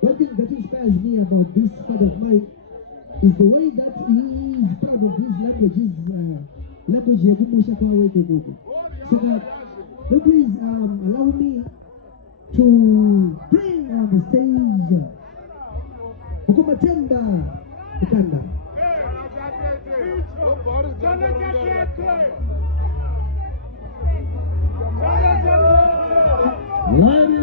One thing that inspires me about this father of mine is the way that he is proud of his language, language yakumusha kwa wetu Mungu. So that, please allow me to bring on the stage Ukumatemba Ukanda. Ladies